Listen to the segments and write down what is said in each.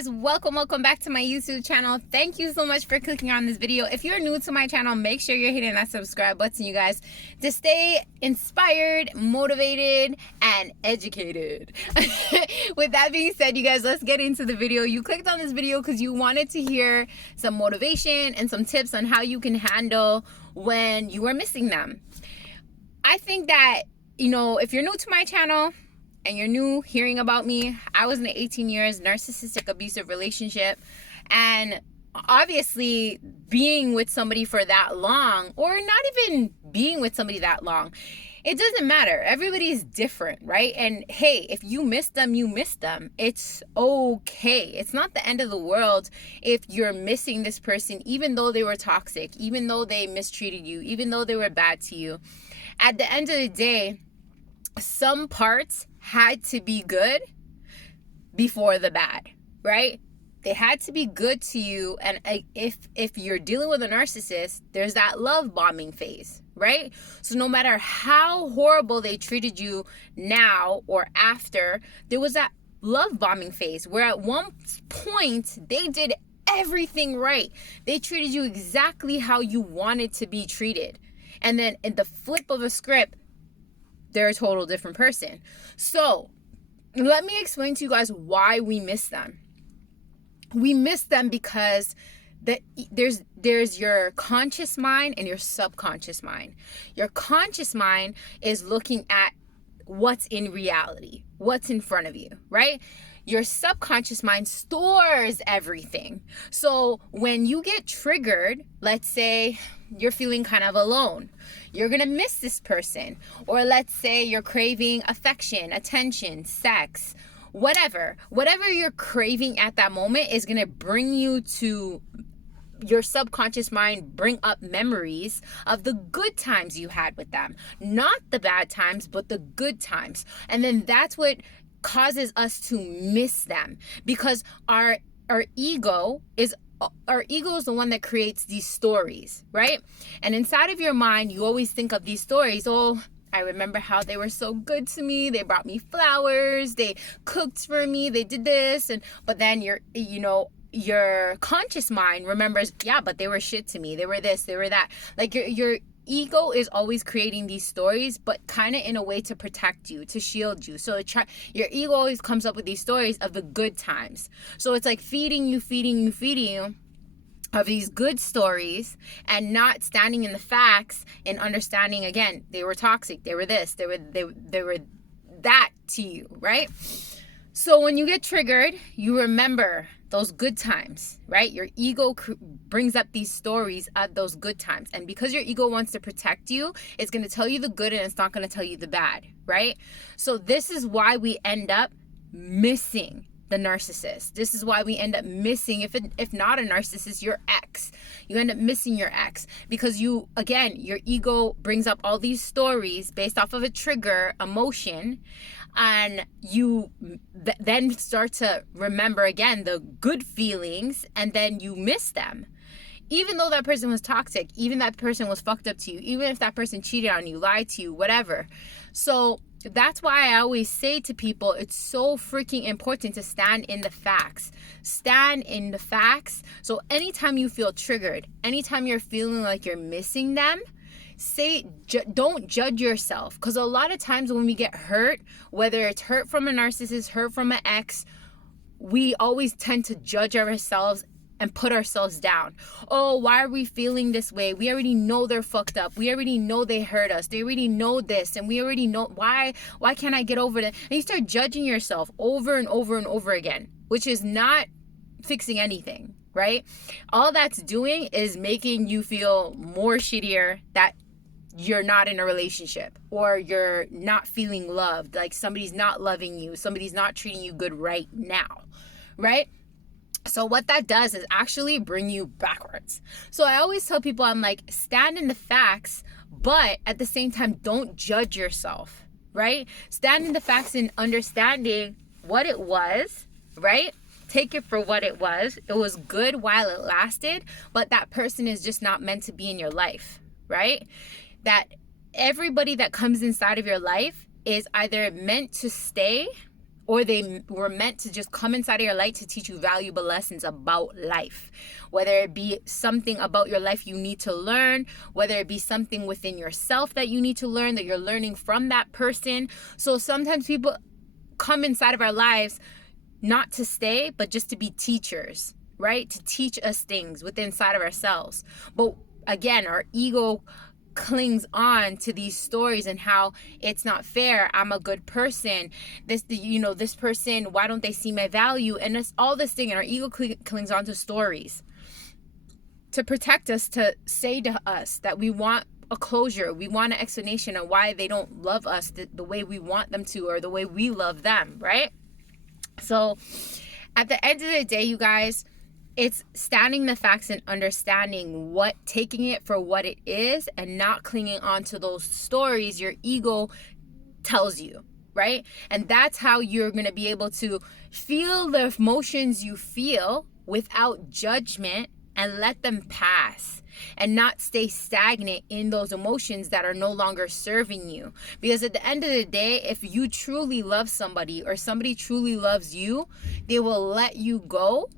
guys, welcome back to my YouTube channel. Thank you so much for clicking on this video. If you're new to my channel, make sure you're hitting that subscribe button, you guys, to stay inspired, motivated, and educated. With that being said, you guys, let's get into the video. You clicked on this video because you wanted to hear some motivation and some tips on how you can handle when you are missing them. I think that, if you're new to my channel and you're new hearing about me, I was in an 18 years narcissistic abusive relationship, and obviously being with somebody for that long, or not even being with somebody that long, it doesn't matter. Everybody's different, right? And hey, if you miss them, you miss them. It's okay. It's not the end of the world if you're missing this person, even though they were toxic, even though they mistreated you, even though they were bad to you. At the end of the day, some parts had to be good before the bad, right? They had to be good to you. And if you're dealing with a narcissist, there's that love bombing phase, right? So no matter how horrible they treated you now or after, there was that love bombing phase where at one point they did everything right. They treated you exactly how you wanted to be treated. And then in the flip of a script, they're a total different person. So let me explain to you guys why we miss them. We miss them because there's your conscious mind and your subconscious mind. Your conscious mind is looking at what's in reality, what's in front of you, right? Your subconscious mind stores everything. So when you get triggered, let's say you're feeling kind of alone, you're going to miss this person. Or let's say you're craving affection, attention, sex, whatever you're craving at that moment is going to bring you to your subconscious mind, bring up memories of the good times you had with them, not the bad times, but the good times. And then that's what causes us to miss them, because our ego is the one that creates these stories, right? And inside of your mind, you always think of these stories. Oh, I remember how they were so good to me. They brought me flowers. They cooked for me. They did this. But then your conscious mind remembers, yeah, but they were shit to me. They were this, they were that. Like your ego is always creating these stories, but kind of in a way to protect you, to shield you. So your ego always comes up with these stories of the good times. So it's like feeding you of these good stories, and not standing in the facts and understanding, again, they were toxic, they were this, they were that to you, right? So when you get triggered, you remember those good times, right? Your ego brings up these stories of those good times. And because your ego wants to protect you, it's going to tell you the good and it's not going to tell you the bad, right? So this is why we end up missing the narcissist. This is why we end up missing, if not a narcissist, your ex. You end up missing your ex because your ego brings up all these stories based off of a trigger emotion, and you then start to remember again the good feelings, and then you miss them. Even though that person was toxic, even that person was fucked up to you, even if that person cheated on you, lied to you, whatever. So that's why I always say to people, it's so freaking important to stand in the facts. Stand in the facts. So anytime you feel triggered, anytime you're feeling like you're missing them, don't judge yourself. Because a lot of times when we get hurt, whether it's hurt from a narcissist, hurt from an ex, we always tend to judge ourselves and put ourselves down. Oh, why are we feeling this way? We already know they're fucked up. We already know they hurt us. They already know this, and we already know why can't I get over that? And you start judging yourself over and over and over again, which is not fixing anything, right? All that's doing is making you feel more shittier that you're not in a relationship, or you're not feeling loved, like somebody's not loving you, somebody's not treating you good right now, right? So what that does is actually bring you backwards. So I always tell people, I'm like, stand in the facts, but at the same time, don't judge yourself, right? Stand in the facts and understanding what it was, right? Take it for what it was. It was good while it lasted, but that person is just not meant to be in your life, right? That everybody that comes inside of your life is either meant to stay or they were meant to just come inside of your life to teach you valuable lessons about life. Whether it be something about your life you need to learn, whether it be something within yourself that you need to learn, that you're learning from that person. So sometimes people come inside of our lives not to stay, but just to be teachers, right? To teach us things within inside of ourselves. But again, our ego clings on to these stories and how it's not fair. I'm a good person. This person, why don't they see my value? And it's all this thing. And our ego clings on to stories to protect us, to say to us that we want a closure. We want an explanation of why they don't love us the way we want them to, or the way we love them, right? So at the end of the day, you guys, it's standing the facts and understanding taking it for what it is, and not clinging on to those stories your ego tells you, right? And that's how you're going to be able to feel the emotions you feel without judgment and let them pass, and not stay stagnant in those emotions that are no longer serving you. Because at the end of the day, if you truly love somebody, or somebody truly loves you, they will let you go,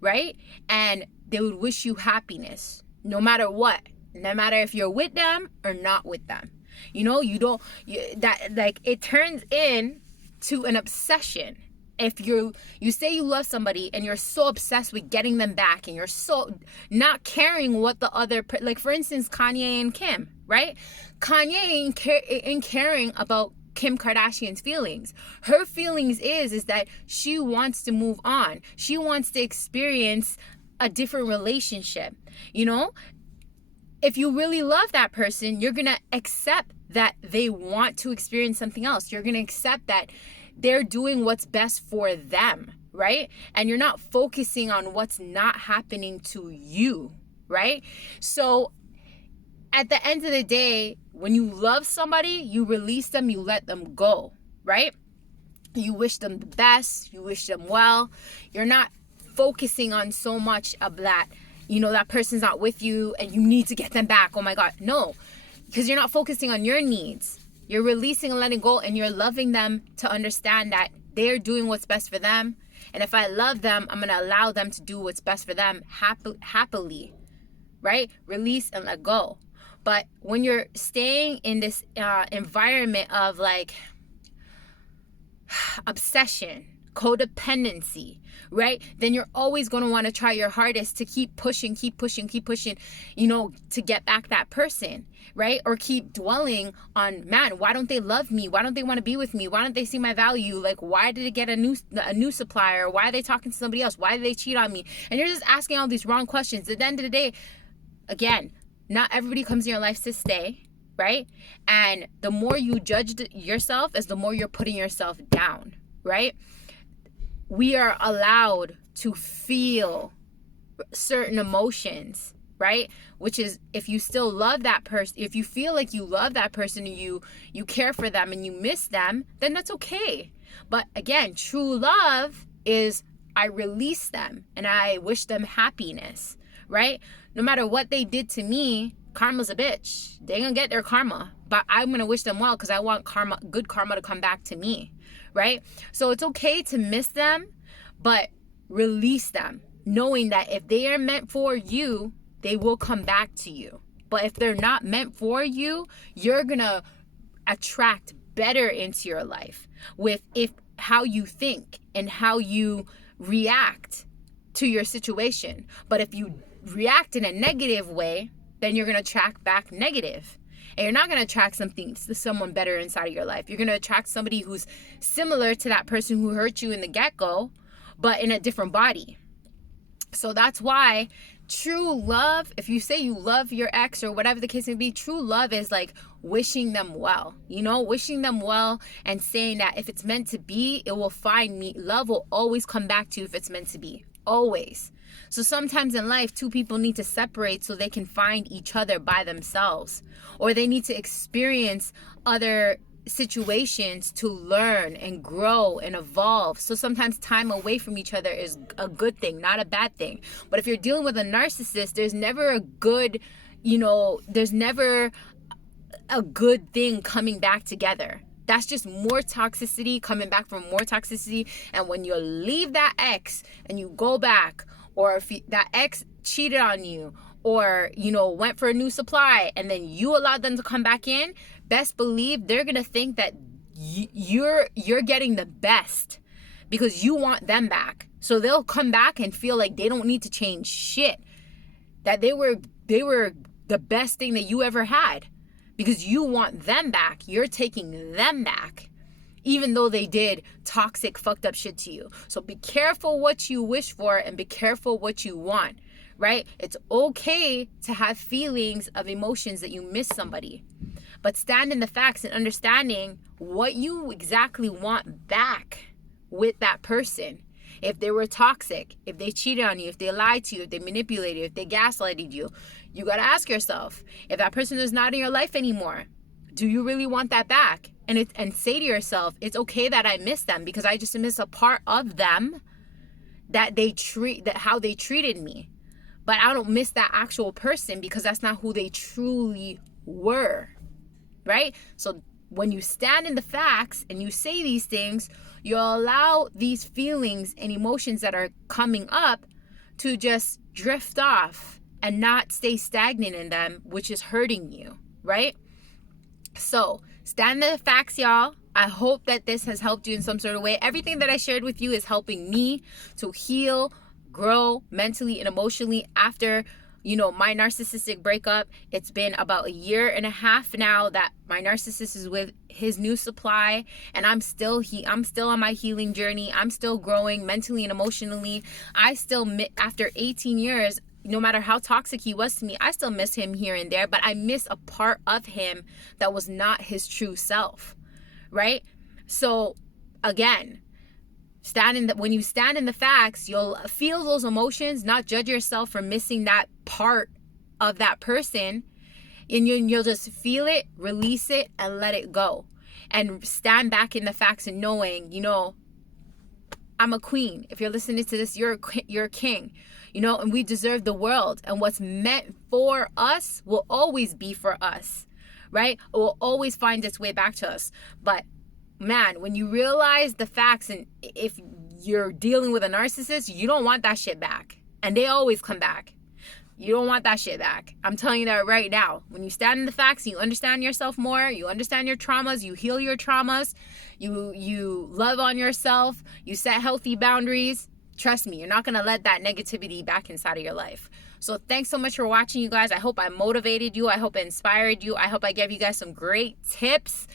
right? And they would wish you happiness no matter what, no matter if you're with them or not with them. It turns into an obsession. If you say you love somebody and you're so obsessed with getting them back, and you're so not caring what the other, like for instance, Kanye and Kim, right? Kanye ain't caring about Kim Kardashian's feelings. Her feelings is that she wants to move on. She wants to experience a different relationship. If you really love that person, you're going to accept that they want to experience something else. You're going to accept that they're doing what's best for them, right? And you're not focusing on what's not happening to you, right? So at the end of the day, when you love somebody, you release them, you let them go, right? You wish them the best, you wish them well. You're not focusing on so much of that, that person's not with you and you need to get them back. Oh my God, no, because you're not focusing on your needs. You're releasing and letting go, and you're loving them to understand that they're doing what's best for them. And if I love them, I'm going to allow them to do what's best for them happily, right? Release and let go. But when you're staying in this environment of like obsession, codependency, right? Then you're always going to want to try your hardest to keep pushing, to get back that person, right? Or keep dwelling on, man, why don't they love me? Why don't they want to be with me? Why don't they see my value? Like, why did it get a new supplier? Why are they talking to somebody else? Why did they cheat on me? And you're just asking all these wrong questions. At the end of the day, again, not everybody comes in your life to stay, right? And the more you judge yourself is the more you're putting yourself down, right? We are allowed to feel certain emotions, right? Which is, if you still love that person, if you feel like you love that person and you care for them and you miss them, then that's okay. But again, true love is, I release them and I wish them happiness, right? No matter what they did to me, karma's a bitch. They're gonna get their karma, but I'm gonna wish them well because I want good karma to come back to me, right? So it's okay to miss them, but release them, knowing that if they are meant for you, they will come back to you. But if they're not meant for you, you're gonna attract better into your life with how you think and how you react to your situation. But if you react in a negative way, then you're going to attract back negative. And you're not going to attract someone better inside of your life. You're going to attract somebody who's similar to that person who hurt you in the get-go, but in a different body. So that's why true love, if you say you love your ex or whatever the case may be, true love is like wishing them well, wishing them well and saying that if it's meant to be, it will find me. Love will always come back to you if it's meant to be. Always. So sometimes in life, two people need to separate so they can find each other by themselves, or they need to experience other situations to learn and grow and evolve. So sometimes time away from each other is a good thing, not a bad thing. But if you're dealing with a narcissist, there's never a good thing coming back together. That's just more toxicity coming back from more toxicity. And when you leave that ex and you go back, or if that ex cheated on you, or, went for a new supply, and then you allowed them to come back in, best believe they're going to think that you're getting the best because you want them back. So they'll come back and feel like they don't need to change shit. That they were the best thing that you ever had. Because you want them back. You're taking them back. Even though they did toxic, fucked up shit to you. So be careful what you wish for and be careful what you want. Right? It's okay to have feelings of emotions that you miss somebody. But stand in the facts and understanding what you exactly want back with that person. If they were toxic, if they cheated on you, if they lied to you, if they manipulated you, if they gaslighted you, you got to ask yourself, if that person is not in your life anymore, do you really want that back? And say to yourself, it's okay that I miss them because I just miss a part of them that how they treated me. But I don't miss that actual person because that's not who they truly were. Right? So when you stand in the facts and you say these things, you'll allow these feelings and emotions that are coming up to just drift off and not stay stagnant in them, which is hurting you, right? So stand in the facts, y'all. I hope that this has helped you in some sort of way. Everything that I shared with you is helping me to heal, grow mentally and emotionally after my narcissistic breakup. It's been about 1.5 years now that my narcissist is with his new supply, and I'm still on my healing journey. I'm still growing mentally and emotionally. I still, after 18 years, no matter how toxic he was to me, I still miss him here and there, but I miss a part of him that was not his true self, right? So again, when you stand in the facts, you'll feel those emotions, not judge yourself for missing that part of that person. And you'll just feel it, release it, and let it go. And stand back in the facts and knowing, I'm a queen. If you're listening to this, you're a king. And we deserve the world. And what's meant for us will always be for us, right? It will always find its way back to us. But man, when you realize the facts, and if you're dealing with a narcissist, you don't want that shit back. And they always come back. You don't want that shit back. I'm telling you that right now. When you stand in the facts, you understand yourself more, you understand your traumas, you heal your traumas, you love on yourself, you set healthy boundaries. Trust me, you're not going to let that negativity back inside of your life. So thanks so much for watching, you guys. I hope I motivated you. I hope I inspired you. I hope I gave you guys some great tips,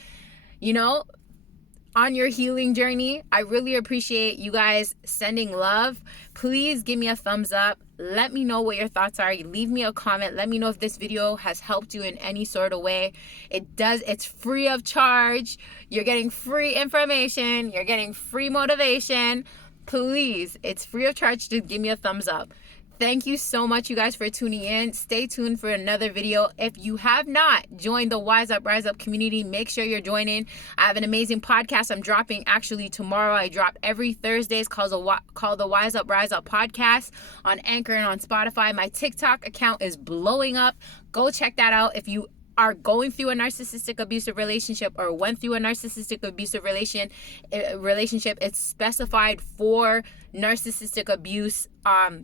on your healing journey. I really appreciate you guys sending love. Please give me a thumbs up. Let me know what your thoughts are. Leave me a comment. Let me know if this video has helped you in any sort of way. It's free of charge. You're getting free information. You're getting free motivation. Please, it's free of charge to give me a thumbs up. Thank you so much, you guys, for tuning in. Stay tuned for another video. If you have not joined the Wise Up, Rise Up community, make sure you're joining. I have an amazing podcast I'm dropping actually tomorrow. I drop every Thursday. It's called the Wise Up, Rise Up podcast on Anchor and on Spotify. My TikTok account is blowing up. Go check that out. If you are going through a narcissistic abusive relationship or went through a narcissistic abusive relationship, it's specified for narcissistic abuse.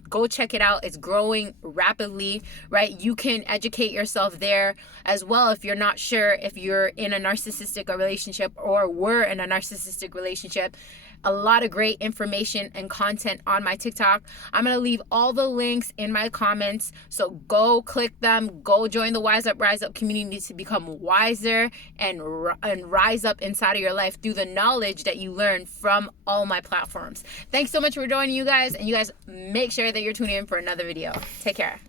Go check it out. It's growing rapidly, right? You can educate yourself there as well if you're not sure if you're in a narcissistic relationship or were in a narcissistic relationship. A lot of great information and content on my TikTok. I'm going to leave all the links in my comments. So go click them. Go join the Wise Up, Rise Up community to become wiser and rise up inside of your life through the knowledge that you learn from all my platforms. Thanks so much for joining, you guys. And you guys make sure that you're tuning in for another video. Take care.